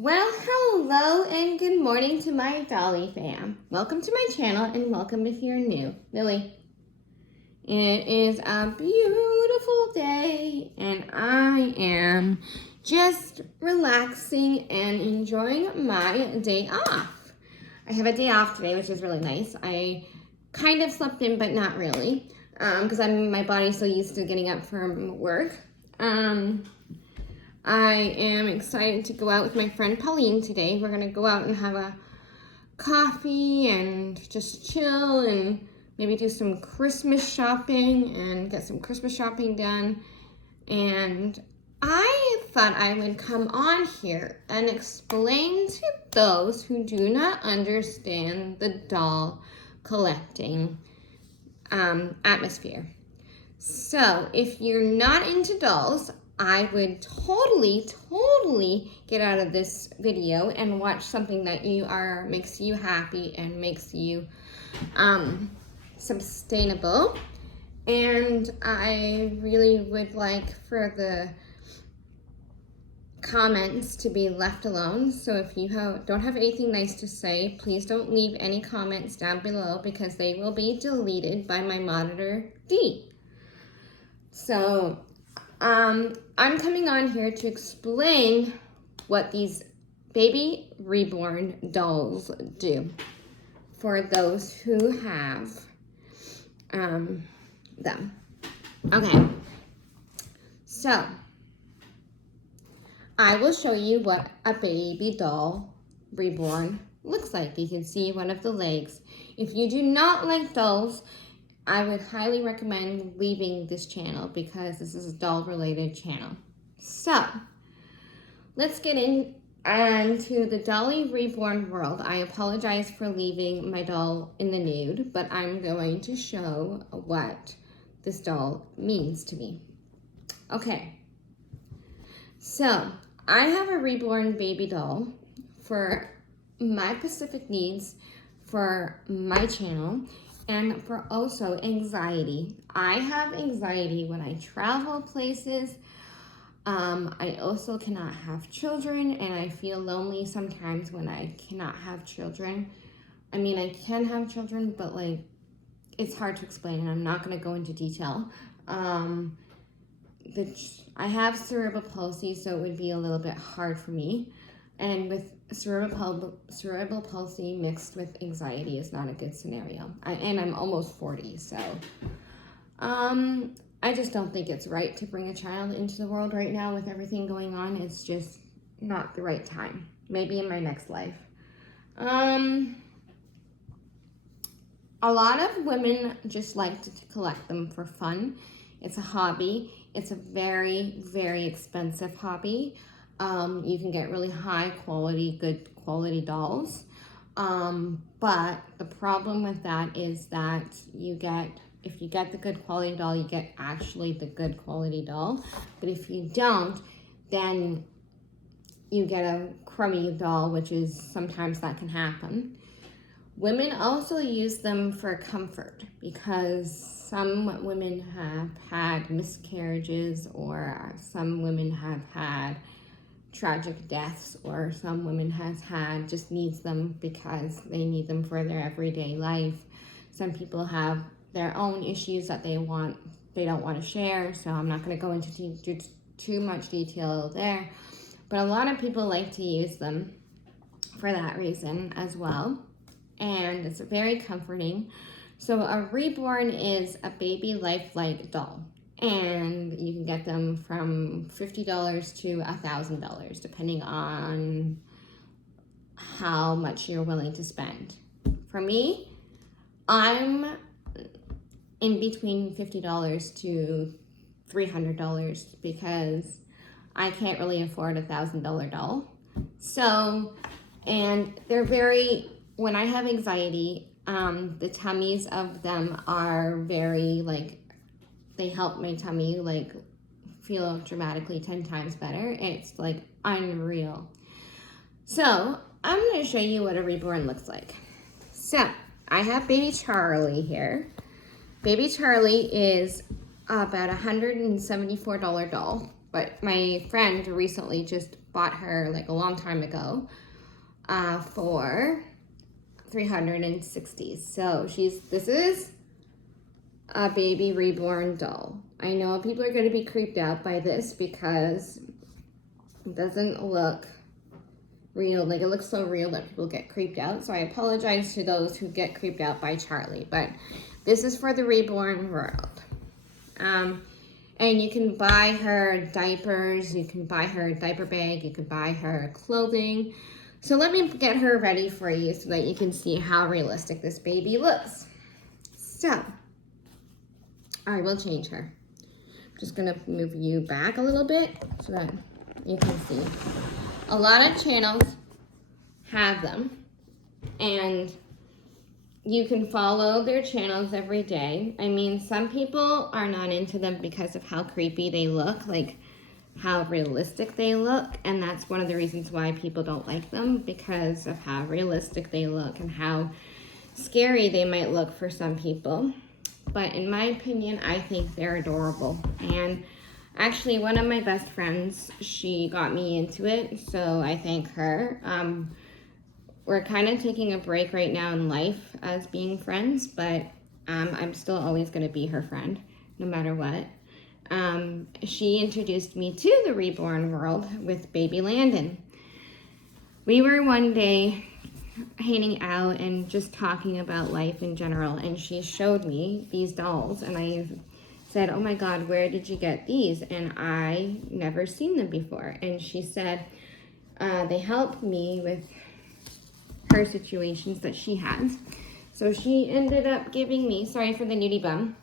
Well, hello and good morning to my Dolly fam. Welcome to my channel and welcome if you're new. Lily, it is a beautiful day and I am just relaxing and enjoying my day off. I have a day off today, which is really nice. I kind of slept in, but not really, because my body's so used to getting up from work. I am excited to go out with my friend Pauline today. We're gonna go out and have a coffee and just chill and maybe do some Christmas shopping and get some Christmas shopping done. And I thought I would come on here and explain to those who do not understand the doll collecting atmosphere. So if you're not into dolls, I would totally get out of this video and watch something that makes you happy and makes you sustainable. And I really would like for the comments to be left alone. So if you don't have anything nice to say, please don't leave any comments down below because they will be deleted by my monitor D. So I'm coming on here to explain what these baby reborn dolls do for those who have them. Okay, so I will show you what a baby doll reborn looks like. You can see one of the legs. If you do not like dolls, I would highly recommend leaving this channel because this is a doll related channel. So let's get into the Dolly Reborn world. I apologize for leaving my doll in the nude, but I'm going to show what this doll means to me. Okay, so I have a reborn baby doll for my specific needs for my channel. And for also anxiety. I have anxiety when I travel places. I also cannot have children and I feel lonely sometimes when I cannot have children. I mean, I can have children, but like, it's hard to explain and I'm not gonna go into detail. I have cerebral palsy, so it would be a little bit hard for me. And with cerebral palsy mixed with anxiety is not a good scenario. And I'm almost 40, so I just don't think it's right to bring a child into the world right now with everything going on. It's just not the right time. Maybe in my next life. A lot of women just like to collect them for fun. It's a hobby. It's a very, very expensive hobby. You can get really high quality, good quality dolls. But the problem with that is that if you get the good quality doll, you get actually the good quality doll. But if you don't, then you get a crummy doll, which is sometimes that can happen. Women also use them for comfort because some women have had miscarriages or some women have had tragic deaths, or some women just needs them because they need them for their everyday life. Some people have their own issues that they don't want to share, so I'm not going to go into too much detail there. But a lot of people like to use them for that reason as well, and it's very comforting. So a reborn is a baby lifelike doll. And you can get them from $50 to $1,000, depending on how much you're willing to spend. For me, I'm in between $50 to $300 because I can't really afford a $1,000 doll. So, and when I have anxiety, the tummies of them are very they help my tummy feel dramatically 10 times better. It's like unreal. So I'm going to show you what a reborn looks like. So I have baby Charlie here. Baby Charlie is about $174 doll, but my friend recently just bought her like a long time ago for $360. So this is a baby reborn doll. I know people are going to be creeped out by this because it doesn't look real. Like, it looks so real that people get creeped out. So I apologize to those who get creeped out by Charlie. But this is for the reborn world. And you can buy her diapers. You can buy her a diaper bag. You can buy her clothing. So let me get her ready for you so that you can see how realistic this baby looks. So I will change her. I'm just gonna move you back a little bit so that you can see. A lot of channels have them, and you can follow their channels every day. I mean, some people are not into them because of how creepy they look, like how realistic they look, and that's one of the reasons why people don't like them, because of how realistic they look and how scary they might look for some people. But in my opinion, I think they're adorable. And actually, one of my best friends, she got me into it, so I thank her. We're kind of taking a break right now in life as being friends, but I'm still always going to be her friend, no matter what. She introduced me to the reborn world with baby Landon. We were one day hanging out and just talking about life in general, and she showed me these dolls, and I said, oh my God, where did you get these? And I never seen them before. And she said they helped me with her situations that she has. So she ended up giving me, sorry for the nudie bum,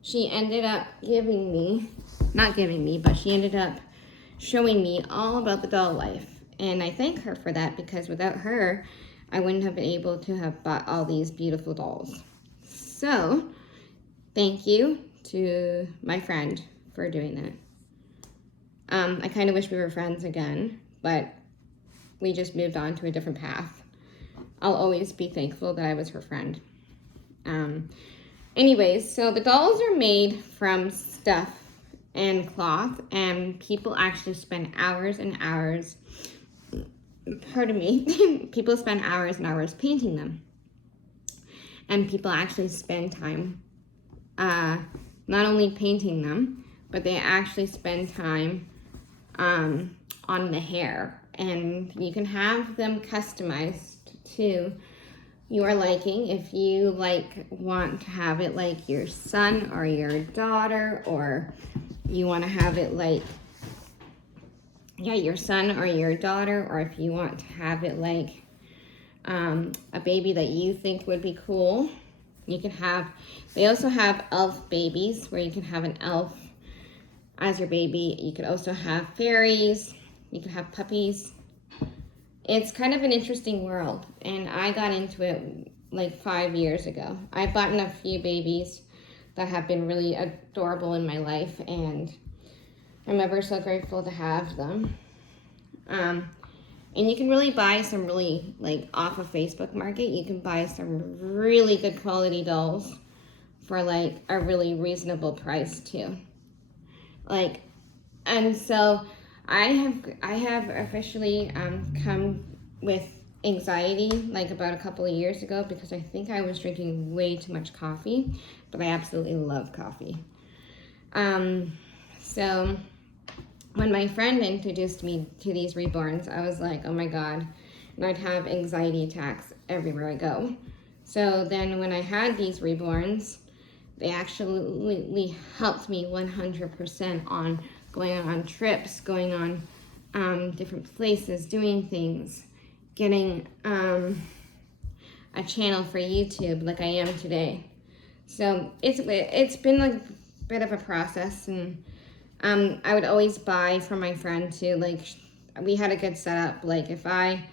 she ended up giving me, not giving me, but she ended up showing me all about the doll life. And I thank her for that, because without her, I wouldn't have been able to have bought all these beautiful dolls. So, thank you to my friend for doing that. I kind of wish we were friends again, but we just moved on to a different path. I'll always be thankful that I was her friend. Anyways, so the dolls are made from stuff and cloth, and people actually spend hours and hours, pardon me, people spend hours and hours painting them. And people actually spend time not only painting them, but they actually spend time on the hair. And you can have them customized to your liking. If you want to have it like your son or your daughter, or you want to have it like your son or your daughter, or if you want to have it like a baby that you think would be cool, you can have, they also have elf babies where you can have an elf as your baby. You could also have fairies, you could have puppies. It's kind of an interesting world, and I got into it like 5 years ago. I've gotten a few babies that have been really adorable in my life, and I'm ever so grateful to have them. And you can really buy some really, off of Facebook Market, you can buy some really good quality dolls for a really reasonable price too. And so I have officially come with anxiety about a couple of years ago, because I think I was drinking way too much coffee, but I absolutely love coffee. So when my friend introduced me to these Reborns, I was like, oh my God, and I'd have anxiety attacks everywhere I go. So then when I had these Reborns, they actually helped me 100% on going on trips, going on different places, doing things, getting a channel for YouTube like I am today. So it's been a bit of a process, and I would always buy from my friend too. We had a good setup. If I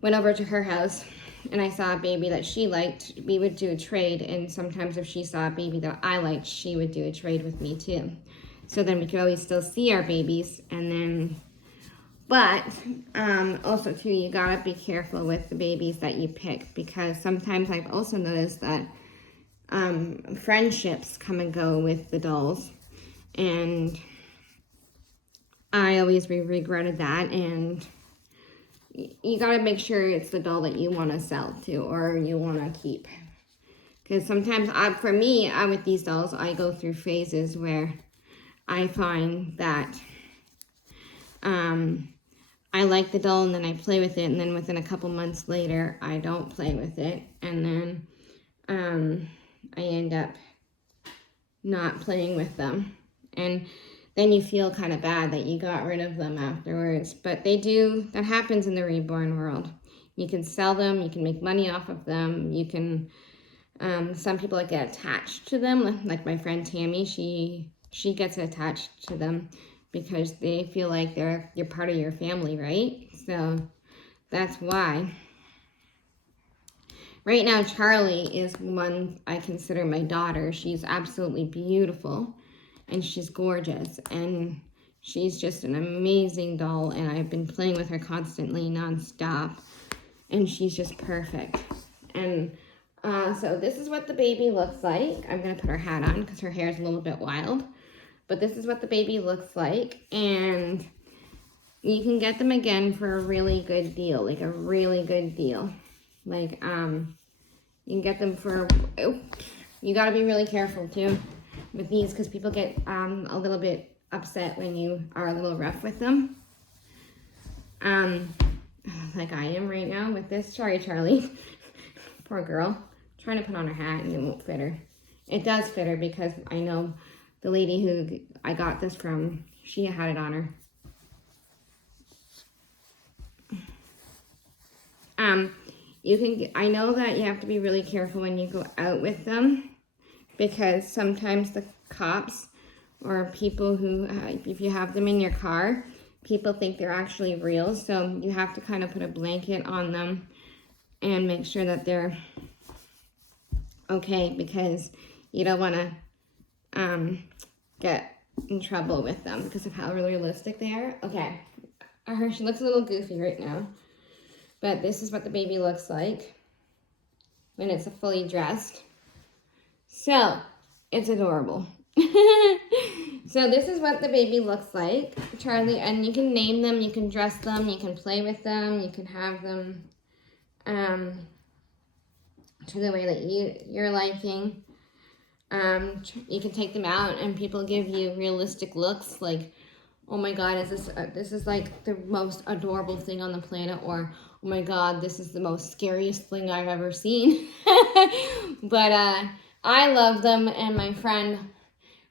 went over to her house and I saw a baby that she liked, we would do a trade, and sometimes if she saw a baby that I liked, she would do a trade with me too. So then we could always still see our babies. And then, but also too, you gotta be careful with the babies that you pick, because sometimes I've also noticed that friendships come and go with the dolls. And I always regretted that, and you got to make sure it's the doll that you want to sell to or you want to keep. Because sometimes, for me, with these dolls, I go through phases where I find that I like the doll and then I play with it, and then within a couple months later, I don't play with it, and then I end up not playing with them. And then you feel kind of bad that you got rid of them afterwards. But that happens in the reborn world. You can sell them, you can make money off of them, you can, some people like get attached to them, like my friend Tammy, she gets attached to them because they feel like you're part of your family, right? So that's why. Right now, Charlie is one I consider my daughter. She's absolutely beautiful. And she's gorgeous, and she's just an amazing doll, and I've been playing with her constantly, nonstop, and she's just perfect. And so this is what the baby looks like. I'm going to put her hat on because her hair is a little bit wild, but this is what the baby looks like, and you can get them again for a really good deal, like a really good deal. Like, you can get them for, you got to be really careful, too, with these, because people get a little bit upset when you are a little rough with them. Like I am right now with this. Sorry, Charlie. Poor girl. Trying to put on her hat and it won't fit her. It does fit her because I know the lady who I got this from, she had it on her. I know that you have to be really careful when you go out with them, because sometimes the cops or people who, if you have them in your car, people think they're actually real. So you have to kind of put a blanket on them and make sure that they're okay, because you don't want to get in trouble with them because of how realistic they are. Okay, she looks a little goofy right now, but this is what the baby looks like when it's fully dressed. So, it's adorable. So this is what the baby looks like, Charlie, and you can name them, you can dress them, you can play with them, you can have them to the way that you're liking. You can take them out and people give you realistic looks like, oh my God, this is like the most adorable thing on the planet, or oh my God, this is the most scariest thing I've ever seen. But I love them, and my friend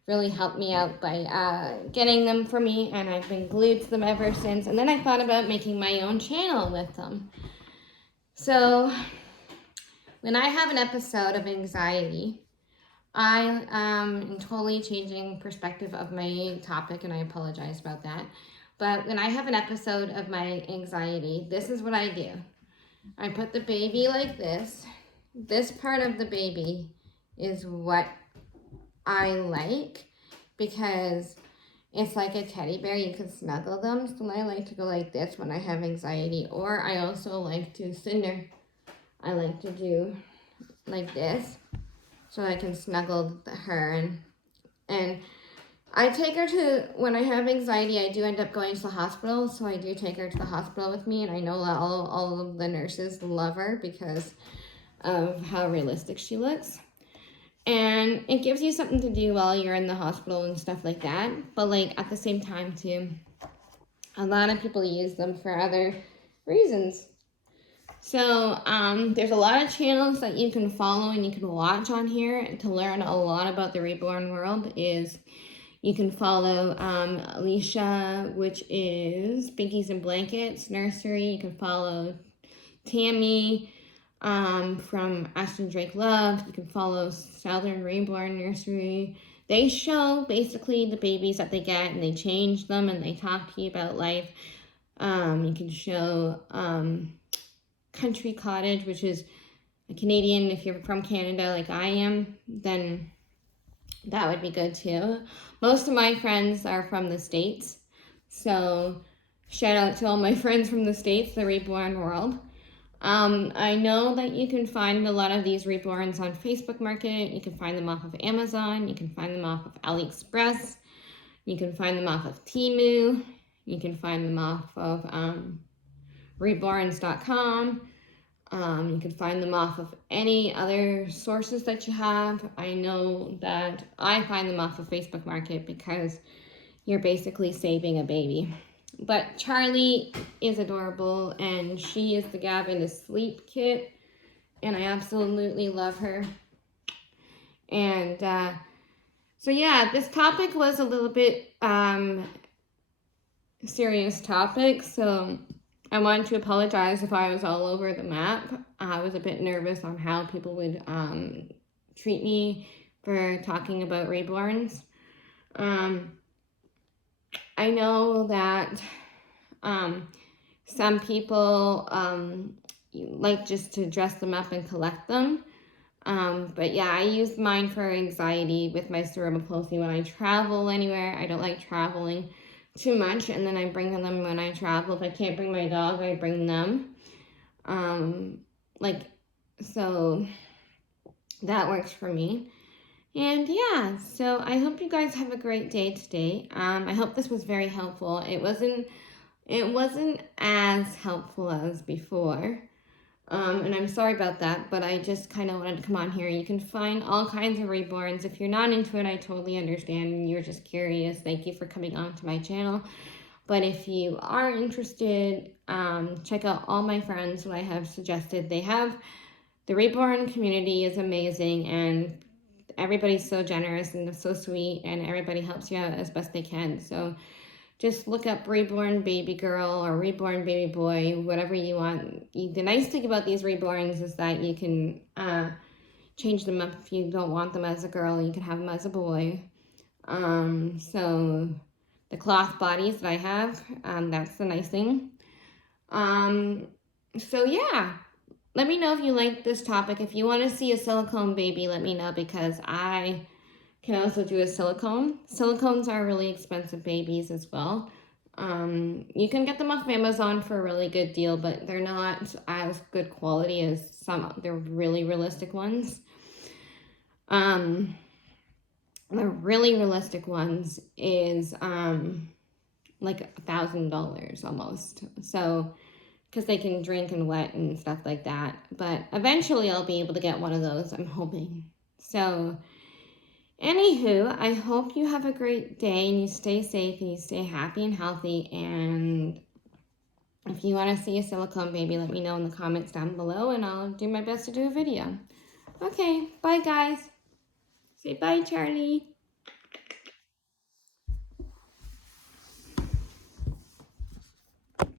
really helped me out by getting them for me, and I've been glued to them ever since. And then I thought about making my own channel with them. So when I have an episode of anxiety, I am totally changing perspective of my topic, and I apologize about that. But when I have an episode of my anxiety, this is what I do. I put the baby like this. This part of the baby is what I like because it's like a teddy bear. You can snuggle them. So I like to go like this when I have anxiety. Or I also like to cinder. I like to do like this so I can snuggle her. And I take her to, when I have anxiety, I do end up going to the hospital. So I do take her to the hospital with me. And I know that all of the nurses love her because of how realistic she looks. And it gives you something to do while you're in the hospital and stuff like that. But like at the same time too, a lot of people use them for other reasons. So there's a lot of channels that you can follow and you can watch on here to learn a lot about the Reborn world. You can follow Alicia, which is Binkies and Blankets Nursery. You can follow Tammy from Ashton Drake Love. You can follow Southern Reborn Nursery. They show basically the babies that they get, and they change them, and they talk to you about life. You can show Country Cottage, which is a Canadian. If you're from Canada like I am, then that would be good too. Most of my friends are from the States, so shout out to all my friends from the States, the Reborn world. I know that you can find a lot of these Reborns on Facebook Market. You can find them off of Amazon. You can find them off of AliExpress. You can find them off of Temu. You can find them off of Reborns.com. You can find them off of any other sources that you have. I know that I find them off of Facebook Market because you're basically saving a baby. But Charlie is adorable, and she is the Gavin to Sleep kit, and I absolutely love her. And so yeah, this topic was a little bit serious topic, so I wanted to apologize if I was all over the map. I was a bit nervous on how people would treat me for talking about Reborns. I know that some people like just to dress them up and collect them. But yeah, I use mine for anxiety with my cerebral palsy when I travel anywhere. I don't like traveling too much, and then I bring them when I travel. If I can't bring my dog, I bring them. So that works for me. And yeah, so I hope you guys have a great day today. I hope this was very helpful. It wasn't as helpful as before. And I'm sorry about that, but I just kind of wanted to come on here. You can find all kinds of Reborns. If you're not into it, I totally understand, and you're just curious. Thank you for coming on to my channel. But if you are interested, check out all my friends who I have suggested. The Reborn community is amazing, and everybody's so generous and so sweet, and everybody helps you out as best they can. So just look up Reborn Baby Girl or Reborn Baby Boy, whatever you want. The nice thing about these Reborns is that you can change them up if you don't want them as a girl. You can have them as a boy. So the cloth bodies that I have, that's the nice thing. So yeah, let me know if you like this topic. If you want to see a silicone baby, let me know, because I can also do a silicone. Silicones are really expensive babies as well. You can get them off Amazon for a really good deal, but they're not as good quality as the really realistic ones. The really realistic ones is like $1,000 almost. So, because they can drink and wet and stuff like that. But eventually I'll be able to get one of those, I'm hoping. So anywho, I hope you have a great day and you stay safe and you stay happy and healthy. And if you want to see a silicone baby, let me know in the comments down below, and I'll do my best to do a video. Okay, bye guys. Say bye, Charlie.